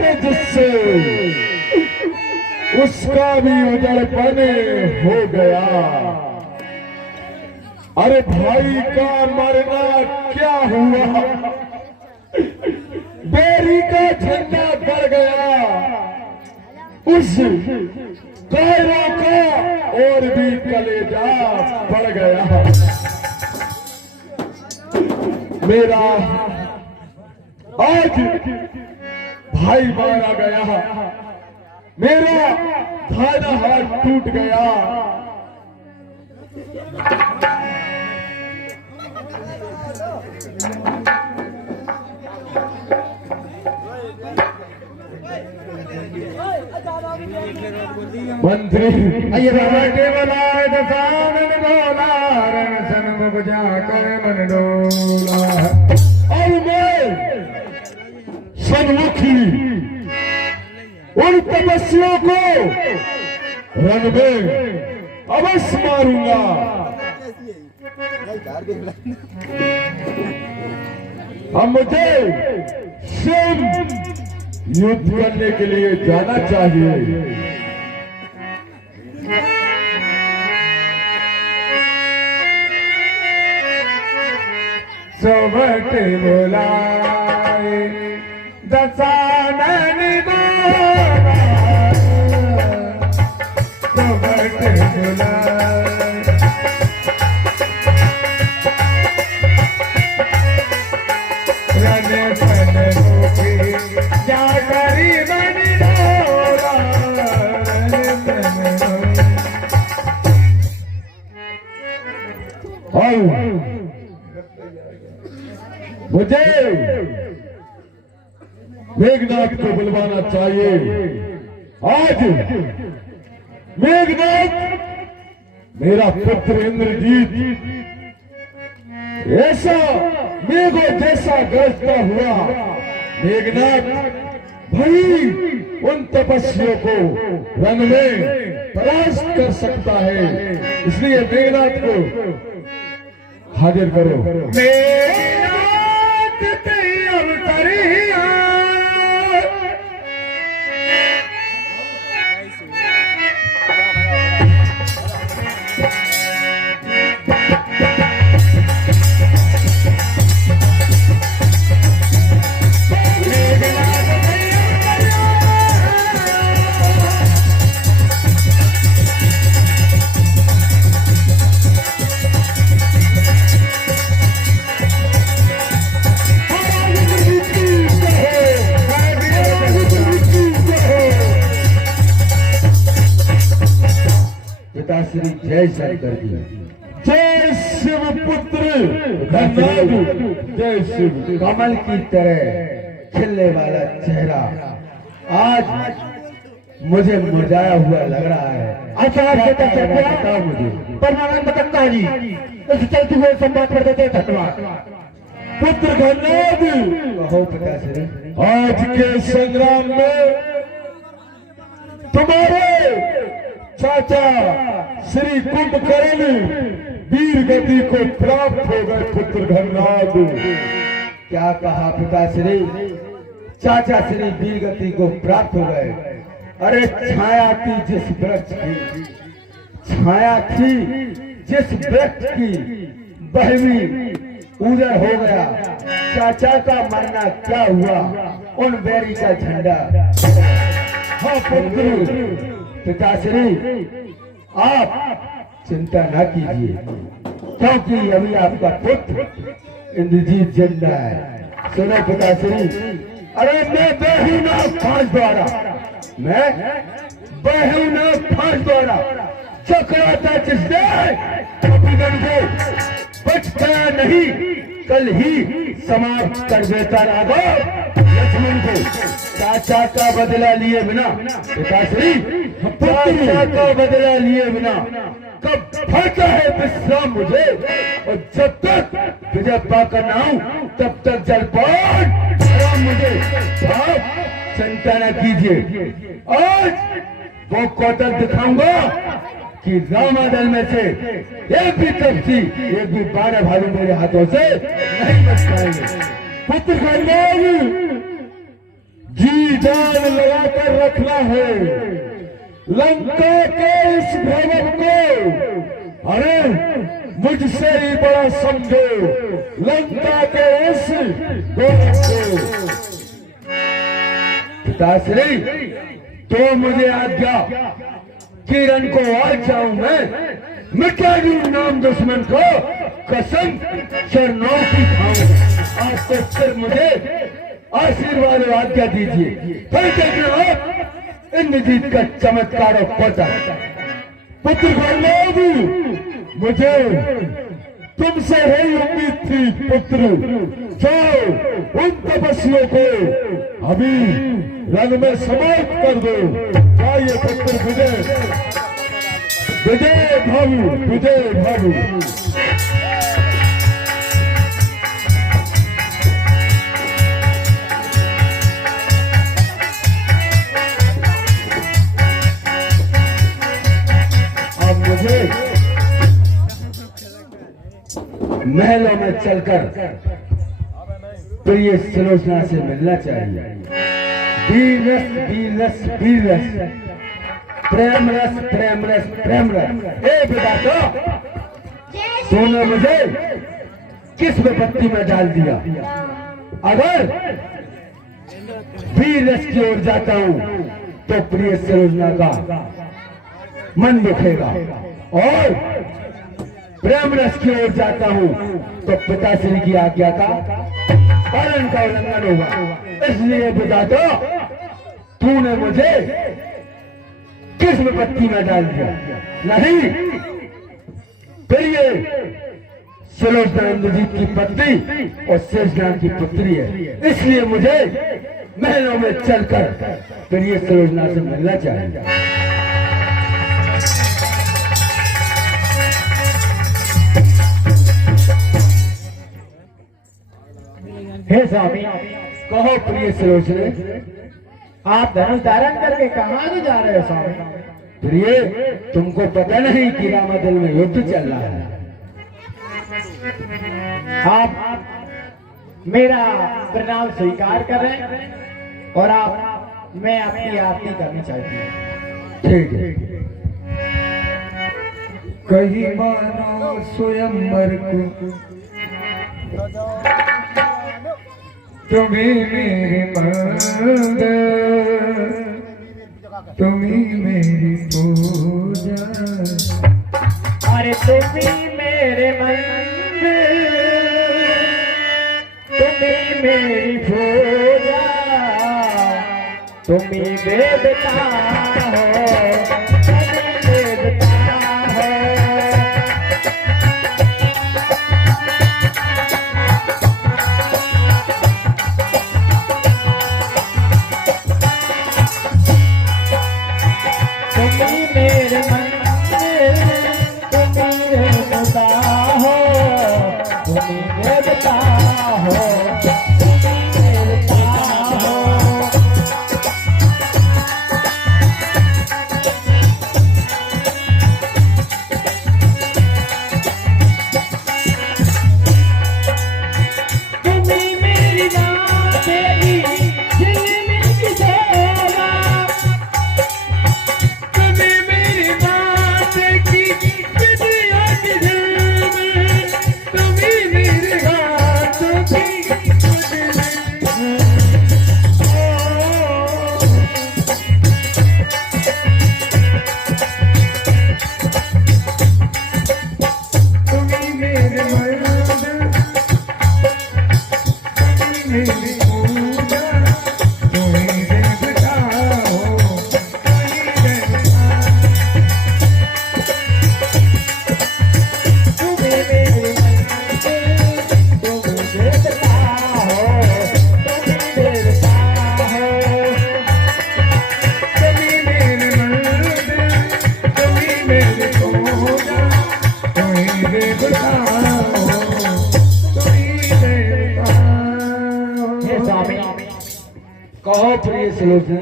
थे जिससे उसका भी उजड़पन हो गया। अरे भाई का मरना क्या हुआ, बैरी का झंडा बढ़ गया, उस कायरों का और भी कलेजा बढ़ गया। मेरा आज भाई मारा गया, मेरा दाहिना हाथ टूट गया। मंत्री अय्या केवल आए दसानन बोला रण सन्मुख जाकर मन डोला। और मैं सन्मुखी उन तपस्वियों को रण में अवश्य मारूंगा। अब मुझे स्वयं युद्ध करने के लिए जाना चाहिए। सोबत बुलाए दसानन बोला, सोबत बुलाए रण सन्मुखी जाकर मन डोला। मुझे मेघनाथ को बुलवाना चाहिए। आज मेघनाथ मेरा पुत्र इंद्रजीत ऐसा मेघों जैसा गरजता हुआ मेघनाथ भाई उन तपस्वियों को रण में परास्त कर सकता है। इसलिए मेघनाथ को हाजिर करो। मेघनाथ तेरी अवतरिया श्री जय शंकर जी, जय शिव पुत्र धन्यवाद, जय शिव। कमल की तरह खिलने वाला चेहरा आज मुझे मुरझाया हुआ लग रहा है। आचार्य बताओ मुझे। परमानंद बकंता जी इस चलते हुए संवाद कर देते। धन्यवाद पुत्र धन्यवाद। कहो पिताश्री। आज के संग्राम में तुम्हारे चाचा श्री कुंभकर्ण वीर गति को प्राप्त हो गए। पुत्र धन्यवाद। क्या कहा पिताश्री? चाचा श्री वीर गति को प्राप्त हो गए। अरे छाया थी जिस वृक्ष की, छाया थी जिस वृक्ष की वह भी उजड़ हो गया। चाचा का मरना क्या हुआ? उन बैरी का झंडा। हाँ पुत्र पिताश्री आप चिंता न कीजिए, क्योंकि अभी आपका पुत्र इंद्रजीत जिंदा है। सुनो पिताश्री, अरे मैं बेहूना फांस द्वारा, मैं बेहूना फांस द्वारा चकरा था जिसने कपिगन को बचता नहीं, कल ही समाप्त कर देता राघव लक्ष्मण को। चाचा का बदला लिए बिना पिताश्री, चाचा का बदला लिए बिना कब फटता है विश्राम मुझे, और जब तक विजय पाकर ना हूं तब तक जलपान आराम मुझे। आप चिंता न कीजिए, आज वो कौतक दिखाऊंगा कि रामादल में से एक भी तपसी, एक भी 12 भालू मेरे हाथों से नहीं बच पाएंगे। पुत्र खंडोग जीत जान लगाकर रखना है लंका के इस भवन को। अरे मुझसे ही बड़ा समझो लंका के इस भवन को। पिताश्री तो मुझे आज्ञा, किरण को और जाऊं मैं, मिटा दूं नाम दुश्मन को, कसम चरणों की खाऊं। आज तो फिर मुझे आशीर्वाद और आज्ञा दीजिए, फिर देखना इंद्रजीत का चमत्कार और पता। पुत्र प्रहलाद, मुझे तुमसे ही उम्मीद थी पुत्र। जाओ उन तपस्वियों को अभी रण में समाप्त कर दो। आइए पुत्र विजय विजय भावु विजय भावु। अब मुझे महलों में चलकर प्रिय सुलोचना से मिलना चाहिए। वीर रस वीर रस वीर रस, प्रेम रस प्रेम रस प्रेम रस। ए बेटा, तूने मुझे किस विपत्ति में डाल दिया? अगर वीर रस की ओर जाता हूं तो प्रिय सुलोचना का मन दुखेगा, और प्रेम रस की ओर जाता हूं तो पिताश्री की आज्ञा का पालन का उल्लंघन होगा। इसलिए बताता, तूने मुझे किस विपत्ति में डाल दिया? नहीं, फिर ये सुलोचना इंद्रजीत की पत्नी और शेषनाग की पुत्री है, इसलिए मुझे महलों में चलकर फिर ये सुलोचना से मिलना चाहिए। हे स्वामी, कहो प्रिय सुलोचना, आप धनुष धारण करके कहाँ को जा रहे हो स्वामी? प्रिय, तुमको पता नहीं कि रामादल में युद्ध चल रहा है। आप मेरा प्रणाम स्वीकार कर रहे हैं और मैं आपकी आरती करनी चाहती हूँ। ठीक है। कहीं मानो स्वयंवर को तुम्हें मेरे मंदिर, तुम्हें मेरी पूजा। अरे तुम्ही मेरे मंदिर, तुम्ही मेरी पूजा, तुम्ही देवता हो, तुम्ही देवता हो। तुम्ही मेरे मंदिर, तुम्ही देवता हो, तुम्ही देवता हो, तुम्ही देवता हो। तुम्ही मेरी रात तेरी झिलमिल की सेवा, तुम्ही मेरी बात की विधिया की झिलमिल, तुम्ही मेरे हाथों की तुम्ही मेरे मंदिर, मेरी पूजा, तुम्ही देवता हो, तुम्ही देवता। तुम्ही मेरे मंदिर, तुम्ही देवता हो, तुम्ही देवता हो। तुम्ही मेरे मंदिर, तुम्ही मेरी पूजा, तुम्ही देवता हो, तुम्ही देवता हो। हे स्वामी, कहो प्रिय सुलोचना,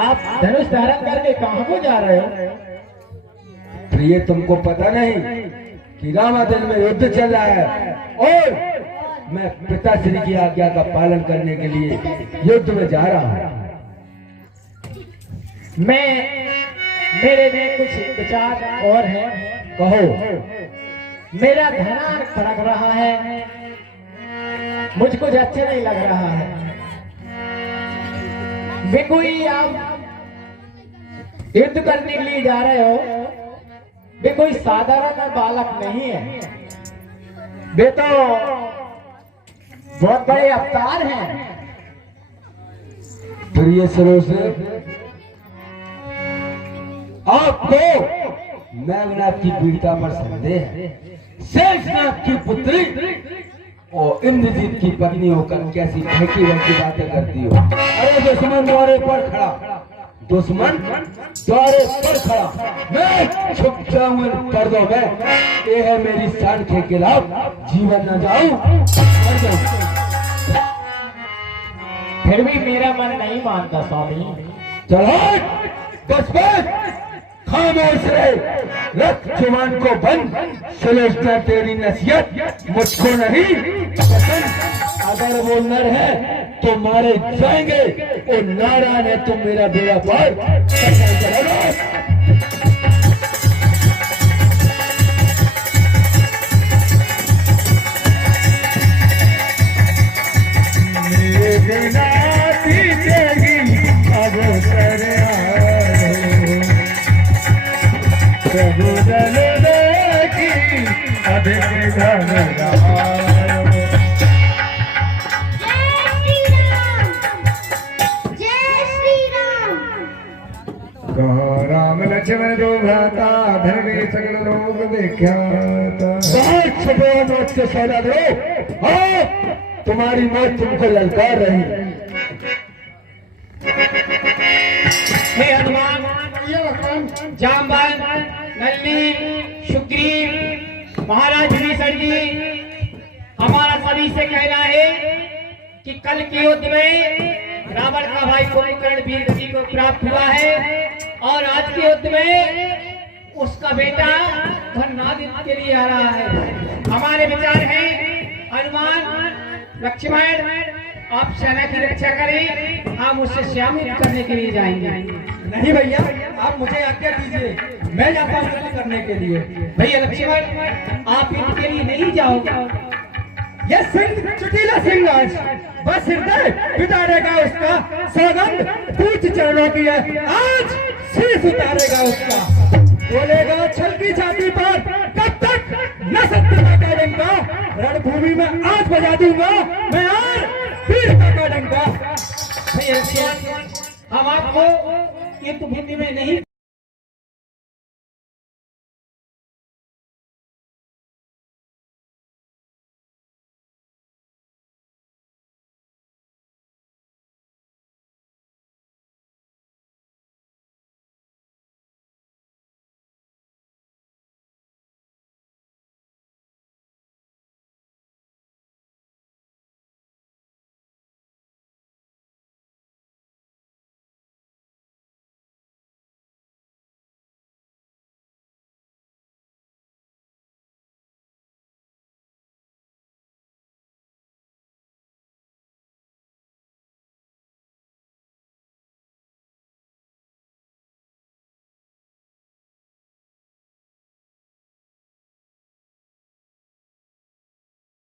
आप धनुष धारण करके कहाँ को जा रहे हो? प्रिय, तुमको पता नहीं कि रामादल में युद्ध चल रहा है और मैं पिताश्री की आज्ञा का पालन करने के लिए युद्ध में जा रहा हूँ। मेरे में कुछ विचार और हैं। कहो। मेरा ध्यान भटक रहा है, मुझको कुछ अच्छा नहीं लग रहा है। वे कोई आप युद्ध करने के लिए जा रहे हो, वे कोई साधारण बालक नहीं है, वे तो बहुत बड़े अवतार हैं। प्रिय सरोज, आपको मेघनाथ की वीरता पर संदेह है। शेषनाग की पुत्री और इंद्रजीत की पत्नी होकर कैसी फेंकी वैसी बातें करती हो। अरे दुश्मन द्वारे पर खड़ा, दुश्मन द्वारे पर खड़ा, मैं छुप जाऊं इन पर्दों में। ये है मेरी शान के खिलाफ, जीवन न जाऊं मर जाऊं। फिर भी मेरा मन नहीं मानता स्वामी। चलो बस बस, खामोश रहे, रख जुबान को बंद। सुलोचना तेरी नसीहत मुझको नहीं पसंद। अगर वो नर है तो मारे जाएंगे, और नारायण है तुम मेरा बेड़ा पार। राम लक्ष्मण जो भ्राता, धर्मे सकल लोक विख्याता। तुम्हारी मौत तुमको ललकार रही। हे हनुमान, जामवंत, नल्ली, सुग्रीव, महाराज विभीषण जी, हमारा सभी से कहना है कि कल के युद्ध में रावण का भाई कुंभकर्ण वीर गति को प्राप्त हुआ है, और आज के युद्ध में उसका बेटा धननादित्य के लिए आ रहा है। हमारे विचार हैं हनुमान, लक्ष्मण, आप सेना की रक्षा करें, हम उससे शामिल करने के लिए जाएंगे। नहीं भैया, आप मुझे आज्ञा दीजिए, मैं जाता हूँ युद्ध करने के लिए। भैया लक्ष्मण, आप इनके लिए नहीं जाओगे। यह सिंह चुटीला सिंह आज बस हृदय बितारेगा उसका, सौगंध पूछ चरणों की है, आज शीश उतारेगा उसका। बोलेगा छल की छाती पर, कब तक न सत्य का डंका, रणभूमि में आज बजा दूंगा मैं आज वीर का डंका। हम आपको युद्ध भूमि में नहीं